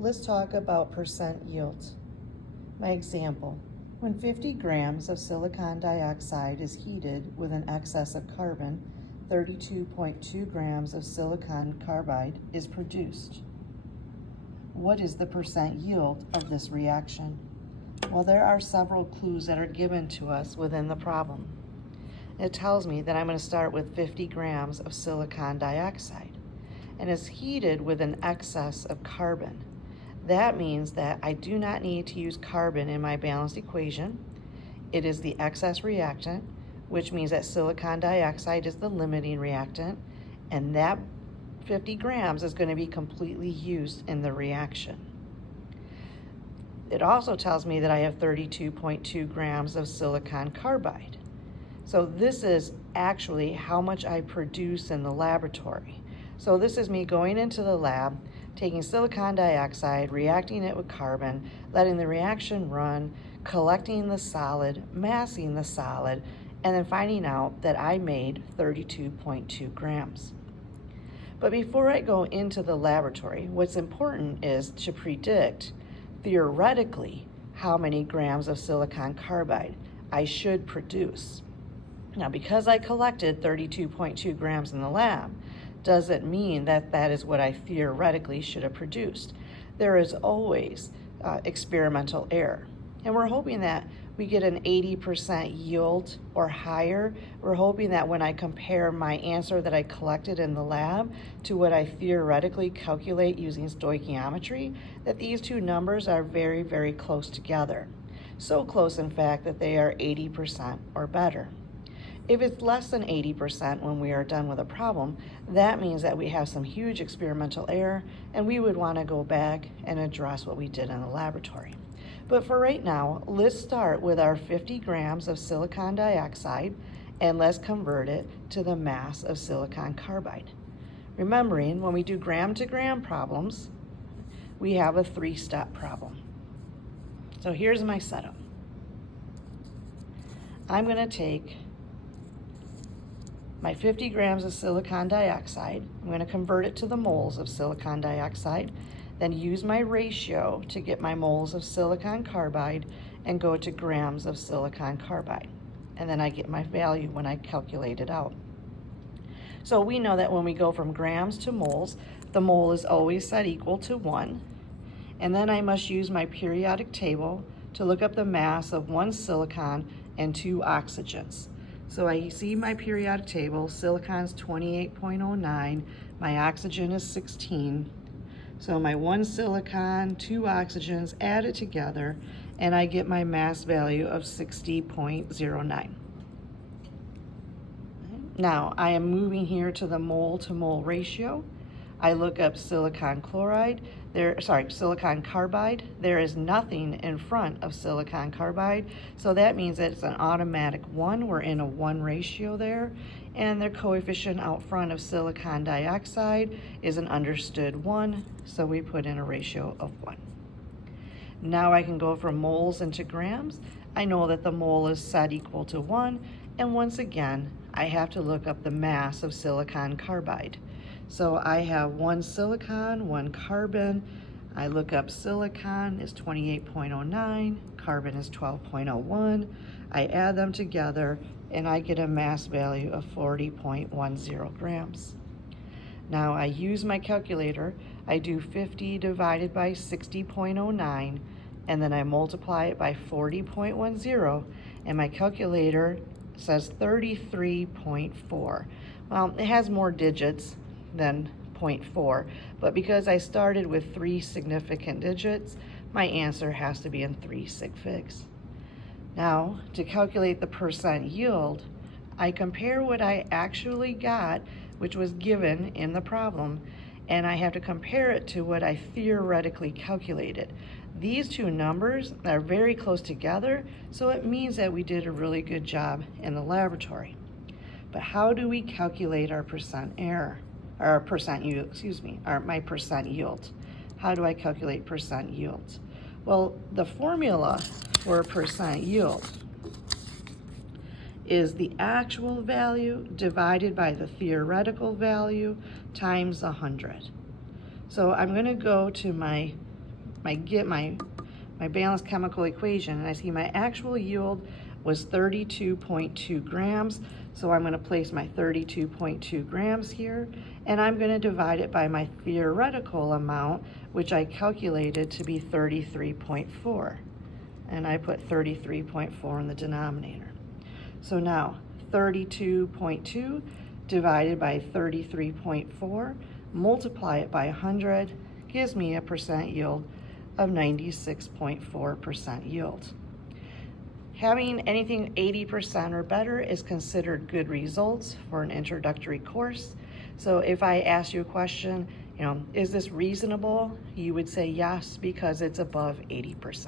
Let's talk about percent yield. My example, when 50 grams of silicon dioxide is heated with an excess of carbon, 32.2 grams of silicon carbide is produced. What is the percent yield of this reaction? Well, there are several clues that are given to us within the problem. It tells me that I'm going to start with 50 grams of silicon dioxide, and it's heated with an excess of carbon. That means that I do not need to use carbon in my balanced equation. It is the excess reactant, which means that silicon dioxide is the limiting reactant, and that 50 grams is going to be completely used in the reaction. It also tells me that I have 32.2 grams of silicon carbide. So this is actually how much I produce in the laboratory. So this is me going into the lab, taking silicon dioxide, reacting it with carbon, letting the reaction run, collecting the solid, massing the solid, and then finding out that I made 32.2 grams. But before I go into the laboratory, what's important is to predict theoretically how many grams of silicon carbide I should produce. Now, because I collected 32.2 grams in the lab, doesn't mean that that is what I theoretically should have produced. There is always experimental error. And we're hoping that we get an 80% yield or higher. We're hoping that when I compare my answer that I collected in the lab to what I theoretically calculate using stoichiometry, that these two numbers are very, very close together. So close, in fact, that they are 80% or better. If it's less than 80% when we are done with a problem, that means that we have some huge experimental error, and we would want to go back and address what we did in the laboratory. But for right now, let's start with our 50 grams of silicon dioxide, and let's convert it to the mass of silicon carbide. Remembering, when we do gram-to-gram problems, we have a 3-step problem. So here's my setup. I'm going to take my 50 grams of silicon dioxide, I'm going to convert it to the moles of silicon dioxide, then use my ratio to get my moles of silicon carbide and go to grams of silicon carbide. And then I get my value when I calculate it out. So we know that when we go from grams to moles, the mole is always set equal to 1. And then I must use my periodic table to look up the mass of 1 silicon and 2 oxygens. So I see my periodic table, silicon's 28.09, my oxygen is 16. So my 1 silicon, 2 oxygens added together, and I get my mass value of 60.09. Now I am moving here to the mole to mole ratio. I look up silicon carbide. There is nothing in front of silicon carbide, so that means that it's an automatic 1. We're in a 1 ratio there, and the coefficient out front of silicon dioxide is an understood 1, so we put in a ratio of 1. Now I can go from moles into grams. I know that the mole is set equal to 1, and once again, I have to look up the mass of silicon carbide. So I have 1 silicon, 1 carbon. I look up silicon is 28.09, carbon is 12.01. I add them together and I get a mass value of 40.10 grams. Now I use my calculator. I do 50 divided by 60.09, and then I multiply it by 40.10, and my calculator says 33.4. Well, it has more digits than 0.4, but because I started with 3 significant digits, my answer has to be in 3 sig figs. Now, to calculate the percent yield, I compare what I actually got, which was given in the problem, and I have to compare it to what I theoretically calculated. These two numbers are very close together, so it means that we did a really good job in the laboratory. But how do we calculate our percent error? Or percent yield, my percent yield. How do I calculate percent yield? Well, the formula for percent yield is the actual value divided by the theoretical value times 100. So I'm going to go to my my balanced chemical equation, and I see my actual yield was 32.2 grams. So I'm going to place my 32.2 grams here, and I'm going to divide it by my theoretical amount, which I calculated to be 33.4. And I put 33.4 in the denominator. So now 32.2 divided by 33.4, multiply it by 100, gives me a percent yield of 96.4% yield. Having anything 80% or better is considered good results for an introductory course. So if I ask you a question, is this reasonable? You would say yes, because it's above 80%.